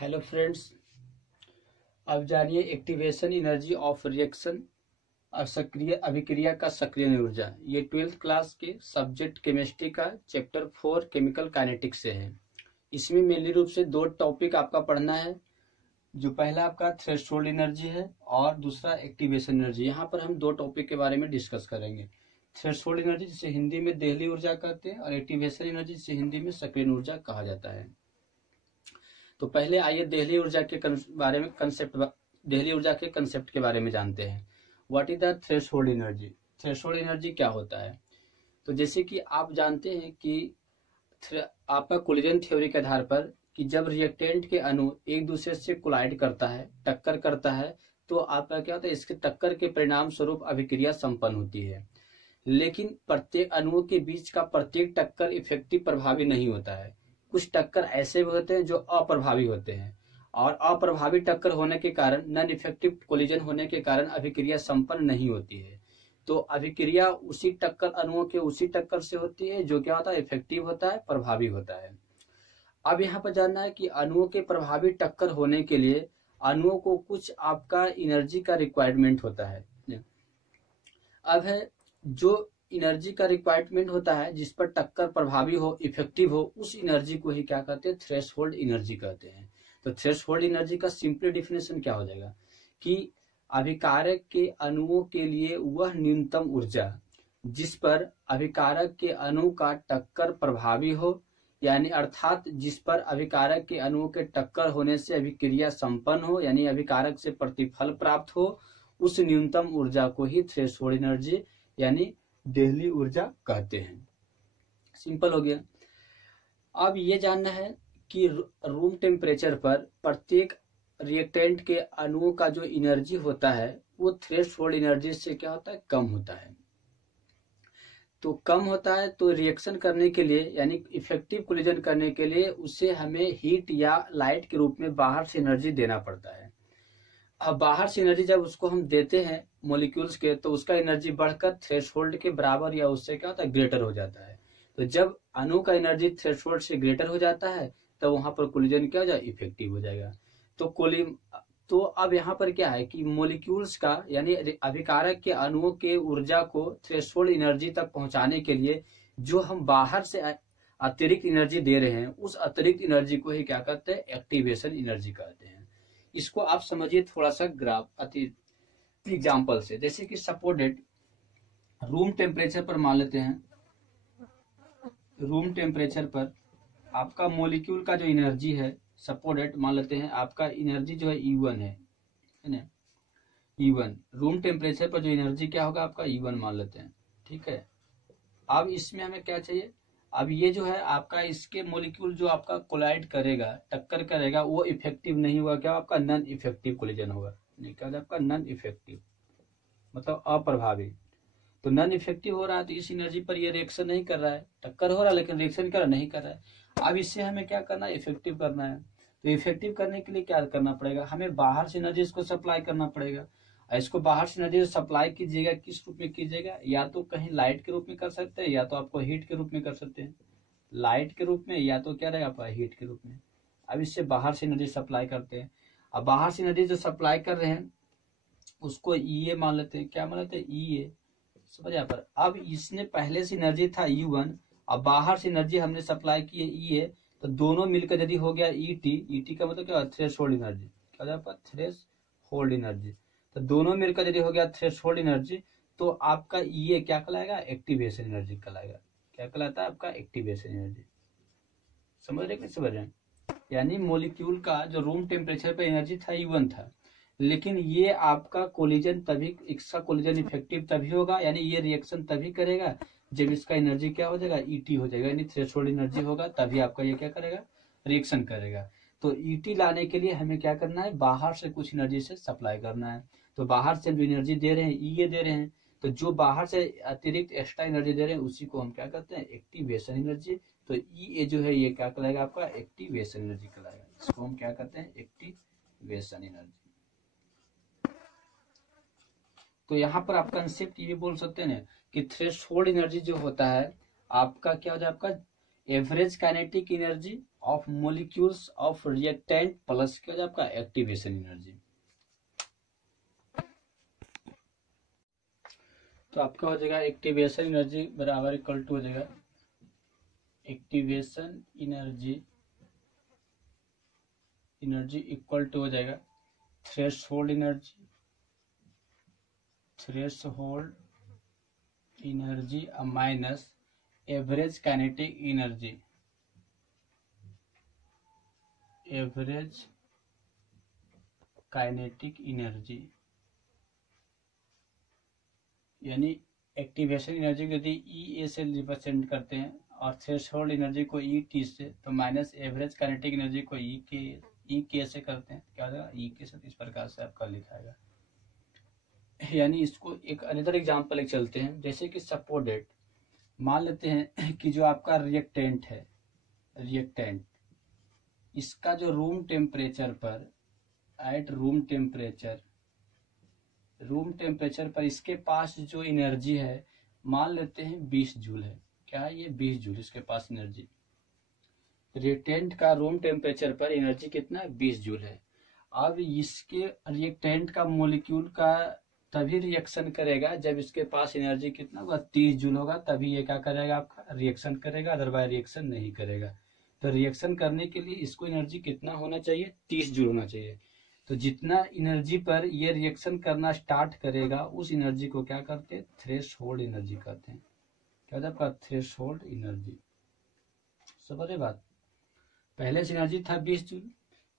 Hello friends, अब जानिए activation energy of reaction और सक्रिय अभिक्रिया का सक्रिय ऊर्जा। ये 12th क्लास के सब्जेक्ट केमिस्ट्री का चैप्टर 4 केमिकल काइनेटिक्स से है। इसमें मेनली रूप से दो टॉपिक आपका पढ़ना है। जो पहला आपका थ्रेशोल्ड एनर्जी है और दूसरा एक्टिवेशन एनर्जी। यहाँ पर हम दो टॉपिक के बारे में डिस्कस करेंगे। थ्रेशोल्ड एनर्जी जिसे हिंदी में देहली ऊर्जा कहते हैं और एक्टिवेशन एनर्जी जिसे हिंदी में सक्रिय ऊर्जा कहा जाता है। तो पहले आइए देहली ऊर्जा के कंसेप्ट के बारे में जानते हैं। What is the threshold energy? Threshold energy क्या होता है? तो जैसे कि आप जानते हैं कि आपका कोलिजन थ्योरी के आधार पर कि जब रिएक्टेंट के अणु एक दूसरे से कोलाइड करता है, टक्कर करता है, तो आपका क्या होता है, इसके टक्कर के परिणाम स्वरूप अभिक्रिया संपन्न होती है। लेकिन प्रत्येक अणुओं के बीच का प्रत्येक टक्कर इफेक्टिव प्रभावी नहीं होता है। कुछ टक्कर ऐसे भी होते हैं जो अप्रभावी होते हैं और अप्रभावी टक्कर होने के कारण नॉन इफेक्टिव कोलिजन होने के कारण अभिक्रिया संपन्न नहीं होती है। तो अभिक्रिया उसी टक्कर अणुओं के उसी टक्कर से होती है जो क्या होता है, इफेक्टिव होता है, प्रभावी होता है। अब यहाँ पर जानना है कि अणुओं के प्रभावी टक्कर होने के लिए अणुओं को कुछ आपका एनर्जी का रिक्वायरमेंट होता है। अब है जो एनर्जी का रिक्वायरमेंट होता है जिस पर टक्कर प्रभावी हो, इफेक्टिव हो, उस एनर्जी को ही क्या कहते हैं, थ्रेशोल्ड एनर्जी कहते हैं। तो थ्रेशोल्ड एनर्जी का सिंपल डिफिनेशन क्या हो जाएगा कि अभिकारक के अणुओं के लिए वह न्यूनतम ऊर्जा जिस पर अभिकारक के अणु का टक्कर प्रभावी हो, यानी अर्थात जिस पर अभिकारक के अणुओं के टक्कर होने से अभिक्रिया संपन्न हो, यानी अभिकारक से प्रतिफल प्राप्त हो, उस न्यूनतम ऊर्जा को ही थ्रेशोल्ड एनर्जी यानी देहली ऊर्जा कहते हैं। सिंपल हो गया। अब ये जानना है कि रूम टेम्परेचर पर प्रत्येक रिएक्टेंट के अणुओं का जो एनर्जी होता है वो थ्रेशोल्ड एनर्जी से क्या होता है, कम होता है। तो कम होता है तो रिएक्शन करने के लिए यानी इफेक्टिव कोलिजन करने के लिए उसे हमें हीट या लाइट के रूप में बाहर से एनर्जी देना पड़ता है। अब बाहर से एनर्जी जब उसको हम देते हैं मॉलिक्यूल्स के, तो उसका एनर्जी बढ़कर थ्रेशोल्ड के बराबर या उससे क्या होता है, ग्रेटर हो जाता है। तो जब अणु का एनर्जी थ्रेशोल्ड से ग्रेटर हो जाता है तो वहां पर कोलिजन क्या हो जाएगा, इफेक्टिव हो जाएगा। तो अब यहाँ पर क्या है कि मॉलिक्यूल्स का यानी अभिकारक के अणुओं के ऊर्जा को थ्रेशोल्ड एनर्जी तक पहुंचाने के लिए जो हम बाहर से अतिरिक्त एनर्जी दे रहे हैं, उस अतिरिक्त एनर्जी को ही क्या कहते हैं, एक्टिवेशन एनर्जी कहते हैं। इसको आप समझिए थोड़ा सा ग्राफ एग्जाम्पल से। जैसे कि सपोर्टेड रूम टेम्परेचर पर मान लेते हैं, रूम टेम्परेचर पर आपका मॉलिक्यूल का जो एनर्जी है, सपोर्टेड मान लेते हैं आपका एनर्जी जो है E1 है ना, E1 रूम टेम्परेचर पर जो एनर्जी क्या होगा आपका E1 मान लेते हैं, ठीक है। अब इसमें हमें क्या चाहिए, अब ये जो है आपका इसके मॉलिक्यूल जो आपका कोलाइड करेगा, टक्कर करेगा, वो इफेक्टिव नहीं हुआ, क्या आपका नॉन इफेक्टिव कोलिजन होगा। क्या आपका नॉन इफेक्टिव मतलब अप्रभावी। तो नॉन इफेक्टिव हो रहा है तो इस एनर्जी पर ये रिएक्शन नहीं कर रहा है, टक्कर हो रहा है लेकिन रिएक्शन नहीं कर रहा है। अब इससे हमें क्या करना है, इफेक्टिव करना है। तो इफेक्टिव करने के लिए क्या करना पड़ेगा, हमें बाहर से एनर्जी इसको सप्लाई करना पड़ेगा। इसको बाहर से एनर्जी सप्लाई कीजिएगा, किस रूप में कीजिएगा, या तो कहीं लाइट के रूप में कर सकते हैं या तो आपको हीट के रूप में कर सकते हैं, लाइट के रूप में या तो क्या रहेगा आपका हीट के रूप में। अब इससे बाहर से एनर्जी सप्लाई करते हैं। अब बाहर से एनर्जी जो सप्लाई कर रहे हैं उसको E मान लेते हैं, क्या मान लेते हैं, E समझ यहाँ पर। अब इसने पहले से एनर्जी था E1, अब बाहर से एनर्जी हमने सप्लाई की है E, तो दोनों मिलकर यदि हो गया ET का मतलब क्या, थ्रेशोल्ड एनर्जी, क्या हो जाएगा, थ्रेशोल्ड एनर्जी। तो दोनों मिलकर यदि हो गया थ्रेशोल्ड एनर्जी तो आपका ये क्या कहलाएगा, एक्टिवेशन एनर्जी कहलाएगा। क्या कहलाता है आपका, एक्टिवेशन एनर्जी। समझ रहे, कैसे समझ रहे हैं। यानी मॉलिक्यूल का जो रूम टेम्परेचर पे एनर्जी था E1 था, लेकिन ये आपका कोलिजन तभी, इसका कोलिजन इफेक्टिव तभी होगा, यानी ये रिएक्शन तभी करेगा जब इसका एनर्जी क्या हो जाएगा, ET हो जाएगा, यानी थ्रेशोल्ड एनर्जी होगा, तभी आपका ये क्या करेगा, रिएक्शन करेगा। तो ET लाने के लिए हमें क्या करना है, बाहर से कुछ एनर्जी से सप्लाई करना है। तो बाहर से जो एनर्जी दे रहे हैं ये दे रहे हैं, तो जो बाहर से अतिरिक्त एक्स्ट्रा एनर्जी दे रहे हैं उसी को हम क्या कहते हैं, एक्टिवेशन एनर्जी। तो E जो है ये क्या कहलाएगा आपका, एक्टिवेशन एनर्जी कहलाएगा। इसको हम क्या कहते हैं, एक्टिवेशन एनर्जी। तो यहाँ पर आप कंसेप्ट ये बोल सकते हैं ना कि थ्रेशोल्ड एनर्जी जो होता है आपका क्या हो जाए, आपका average kinetic energy of molecules of reactant plus क्या हो जाएगा आपका एक्टिवेशन एनर्जी। तो आपका हो जाएगा एक्टिवेशन एनर्जी बराबर इक्वल टू हो जाएगा एक्टिवेशन एनर्जी इक्वल टू हो जाएगा threshold energy minus average kinetic energy यानी एक्टिवेशन एनर्जी को यदि ई ए से रिप्रेजेंट करते हैं और थ्रेशोल्ड एनर्जी को ई टी से, तो माइनस एवरेज काइनेटिक एनर्जी को ई के से करते हैं, क्या हो जाएगा ई के से। इस प्रकार से आपका लिखाएगा। यानी इसको एक अनदर एग्जांपल एक चलते हैं, जैसे कि सपोज डेट मान लेते हैं कि जो आपका रिएक्टेंट है, इसका जो रूम टेम्परेचर पर एट रूम टेम्परेचर पर इसके पास जो एनर्जी है मान लेते हैं 20 जूल है। क्या है ये 20 जूल इसके पास एनर्जी। रिएक्टेंट का रूम टेम्परेचर पर एनर्जी कितना है 20 जूल है। अब इसके रिएक्टेंट का मॉलिक्यूल का तभी रिएक्शन करेगा जब इसके पास एनर्जी कितना होगा 30 जूल होगा, तभी ये क्या करेगा आपका रिएक्शन करेगा, अदरवाइज रिएक्शन नहीं करेगा। तो रिएक्शन करने के लिए इसको एनर्जी कितना होना चाहिए 30 जूल होना चाहिए। तो जितना एनर्जी पर ये रिएक्शन करना स्टार्ट करेगा उस एनर्जी को क्या करते हैं थ्रेशोल्ड एनर्जी कहते हैं। क्या होता है आपका थ्रेशोल्ड एनर्जी। समझे बात। पहले से एनर्जी था 20 जूल,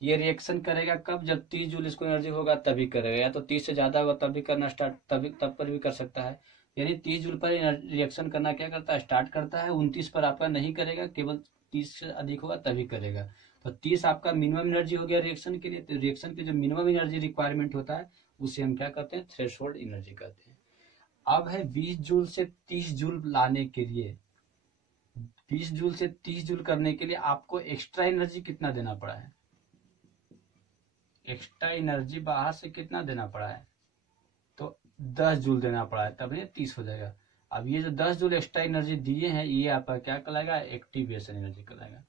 ये रिएक्शन करेगा कब जब 30 जूल इसको एनर्जी होगा तभी करेगा, या तो 30 से ज्यादा होगा तब भी करना स्टार्ट तब पर भी कर सकता है। यानी 30 जूल पर रिएक्शन करना क्या करता है स्टार्ट करता है, 29 पर आपका नहीं करेगा, केवल 30 से अधिक होगा तभी करेगा। तो 30 आपका मिनिमम एनर्जी हो गया रिएक्शन के लिए। तो रिएक्शन के जो मिनिमम एनर्जी रिक्वायरमेंट होता है उसे हम क्या कहते हैं थ्रेशोल्ड एनर्जी कहते हैं। अब है 20 जूल से 30 जूल लाने के लिए, 20 जूल से 30 जूल करने के लिए आपको एक्स्ट्रा एनर्जी कितना देना पड़ा है, एक्स्ट्रा एनर्जी बाहर से कितना देना पड़ा है तो 10 जूल देना पड़ा है, तब ये 30 हो जाएगा। अब ये जो 10 जूल एक्स्ट्रा एनर्जी दिए हैं ये आपका क्या कहलाएगा एक्टिवेशन एनर्जी कहलाएगा।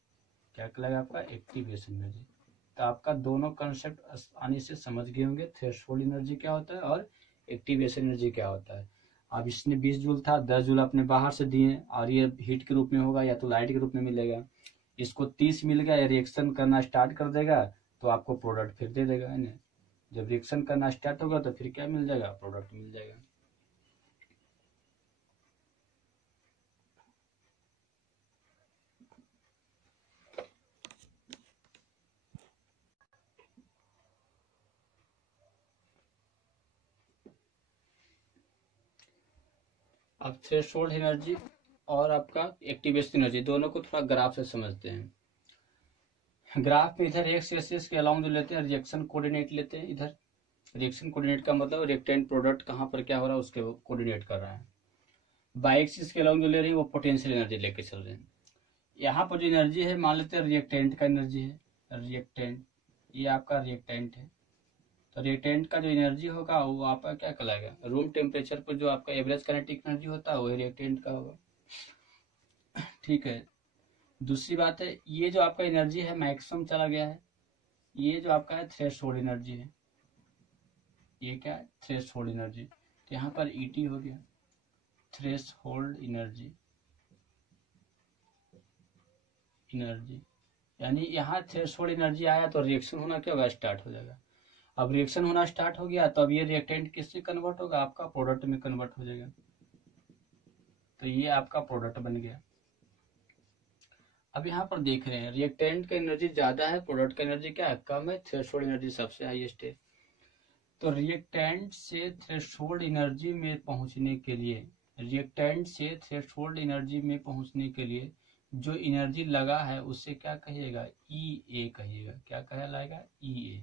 क्या कहलाएगा आपका एक्टिवेशन एनर्जी। तो आपका दोनों कंसेप्ट आसानी से समझ गए होंगे, थ्रेशोल्ड एनर्जी क्या होता है और एक्टिवेशन एनर्जी क्या होता है। अब इसने 20 जूल था, 10 जूल अपने बाहर से दिए और ये हीट के रूप में होगा या तो लाइट के रूप में मिलेगा। इसको 30 मिल गया, रिएक्शन करना स्टार्ट कर देगा तो आपको प्रोडक्ट फिर दे देगा, है ना। जब रिएक्शन करना स्टार्ट होगा तो फिर क्या मिल जाएगा प्रोडक्ट मिल जाएगा। अब थ्रेशोल्ड एनर्जी और आपका एक्टिवेशन एनर्जी दोनों को थोड़ा ग्राफ से समझते हैं। ग्राफ में इधर एक्स एक्सिस के अलाउंग जो लेते हैं रिएक्शन कोऑर्डिनेट लेते हैं। इधर रिएक्शन कोऑर्डिनेट का मतलब रिएक्टेंट प्रोडक्ट कहाँ पर क्या हो रहा है उसके कोऑर्डिनेट कर रहा है। बाई एक्सिस के अलाउंग जो ले रहे हैं वो पोटेंशियल एनर्जी लेके चल रहे हैं। यहाँ पर जो एनर्जी है मान लेते हैं रिएक्टेंट का एनर्जी है, रिएक्टेंट ये आपका रिएक्टेंट है। तो रिएक्टेंट का जो एनर्जी होगा वो आपका क्या कहलाएगा रूम टेम्परेचर पर जो आपका एवरेज काइनेटिक एनर्जी होता है वो रिएक्टेंट का होगा। ठीक है। दूसरी बात है ये जो आपका एनर्जी है मैक्सिमम चला गया है, ये जो आपका है थ्रेशोल्ड एनर्जी है, ये क्या है थ्रेशोल्ड एनर्जी। तो यहाँ पर ईटी हो गया थ्रेशोल्ड एनर्जी यानी यहाँ थ्रेशोल्ड एनर्जी आया तो रिएक्शन होना क्या होगा स्टार्ट हो जाएगा। अब रिएक्शन होना स्टार्ट हो गया तो अब ये रिएक्टेंट किससे कन्वर्ट होगा आपका प्रोडक्ट में कन्वर्ट हो जाएगा। तो ये आपका प्रोडक्ट बन गया। अब यहाँ पर देख रहे हैं रिएक्टेंट का एनर्जी ज्यादा है, प्रोडक्ट का एनर्जी क्या है कम है, थ्रेशोल्ड एनर्जी सबसे हाईएस्ट है। तो रिएक्टेंट से थ्रेशोल्ड एनर्जी में पहुंचने के लिए जो एनर्जी लगा है उससे क्या कहिएगा ई ए कहिएगा। क्या कहलाएगा ई ए।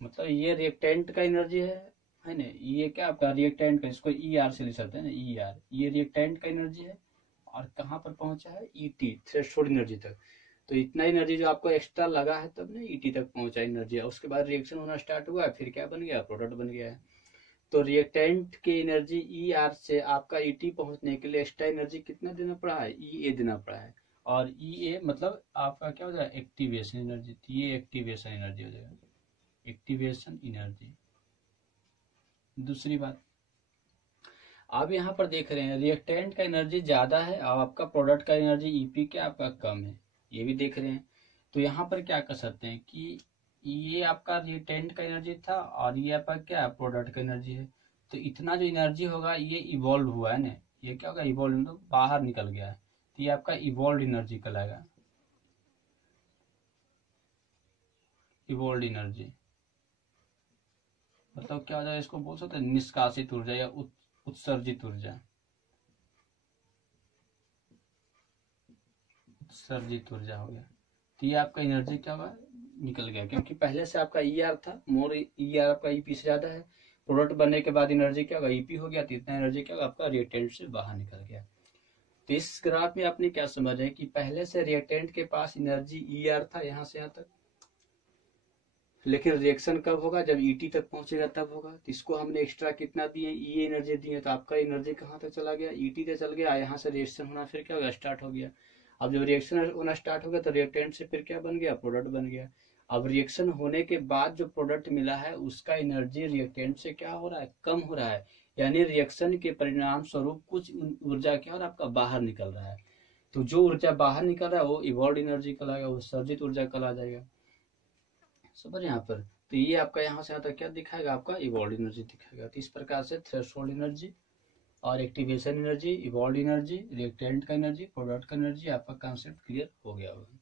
मतलब ये रिएक्टेंट का एनर्जी है ना, ये क्या आपका रिएक्टेंट का, इसको ई आर से लिख सकते हैं ना ई आर। ये रिएक्टेंट का एनर्जी है और कहाँ पर पहुंचा है ई टी थ्रेशोल्ड एनर्जी तक। तो इतना एनर्जी जो आपको एक्स्ट्रा लगा है तब ना ई टी तक पहुंचा एनर्जी, उसके बाद रिएक्शन होना स्टार्ट हुआ फिर क्या बन गया प्रोडक्ट बन गया है। तो रिएक्टेंट की एनर्जी ई आर से आपका ई टी पहुंचने के लिए एक्स्ट्रा एनर्जी कितना देना पड़ा है ई ए देना पड़ा है। और ई मतलब आपका क्या हो जाएगा, एक्टिवेशन एनर्जी। तो ये एक्टिवेशन एनर्जी हो जाएगा, एक्टिवेशन एनर्जी। दूसरी बात, आप यहाँ पर देख रहे हैं रिएक्टेंट का एनर्जी ज्यादा है और आपका प्रोडक्ट का एनर्जी ईपी क्या आपका कम है, ये भी देख रहे हैं। तो यहाँ पर क्या कर सकते हैं कि ये आपका रिएक्टेंट का एनर्जी था और ये आपका क्या है, प्रोडक्ट का एनर्जी है। तो इतना जो एनर्जी होगा ये इवॉल्व हुआ है ना, ये क्या होगा, इवॉल्व मतलब बाहर निकल गया है। तो ये आपका इवॉल्व एनर्जी कहलाएगा, इवॉल्व एनर्जी। मतलब क्या हो जाएगा, इसको बोल सकते हैं निष्कासित ऊर्जा या उत्सर्जित ऊर्जा, उत्सर्जित ऊर्जा हो गया। तो ये आपका एनर्जी क्या होगा, निकल गया, क्योंकि पहले से आपका ई आर था, मोर ई आर आपका ईपी से ज्यादा है। प्रोडक्ट बनने के बाद एनर्जी क्या होगा, ईपी हो गया। तो इतना एनर्जी क्या होगा आपका रिएक्टेंट से बाहर निकल गया। तो इस ग्राफ में आपने क्या समझा है कि पहले से रिएक्टेंट के पास एनर्जी ई आर था यहाँ से यहाँ तक, लेकिन रिएक्शन कब होगा, जब ईटी तक पहुंचेगा तब होगा। तो इसको हमने एक्स्ट्रा कितना दिए, ई एनर्जी दिए। तो आपका एनर्जी कहाँ तक चला गया, ईटी तक चल गया। यहाँ से रिएक्शन होना फिर क्या होगा, स्टार्ट हो गया। अब जब रिएक्शन होना स्टार्ट हो गया तो रिएक्टेंट से फिर क्या बन गया, प्रोडक्ट बन गया। अब रिएक्शन होने के बाद जो प्रोडक्ट मिला है उसका एनर्जी रिएक्टेंट से क्या हो रहा है, कम हो रहा है। यानी रिएक्शन के परिणाम स्वरूप कुछ ऊर्जा क्या हो रहा है, आपका बाहर निकल रहा है। तो जो ऊर्जा बाहर निकल रहा है वो इवॉल्व एनर्जी कहलाएगा, वो सर्जित ऊर्जा कहला जाएगा। समझ यहाँ पर। तो ये आपका यहाँ से यहाँ तक क्या दिखाएगा, आपका इवॉल्व एनर्जी दिखाएगा। तो इस प्रकार से थ्रेशोल्ड एनर्जी और activation energy, evolve energy, reactant का एनर्जी, प्रोडक्ट का एनर्जी, आपका कॉन्सेप्ट क्लियर हो गया होगा।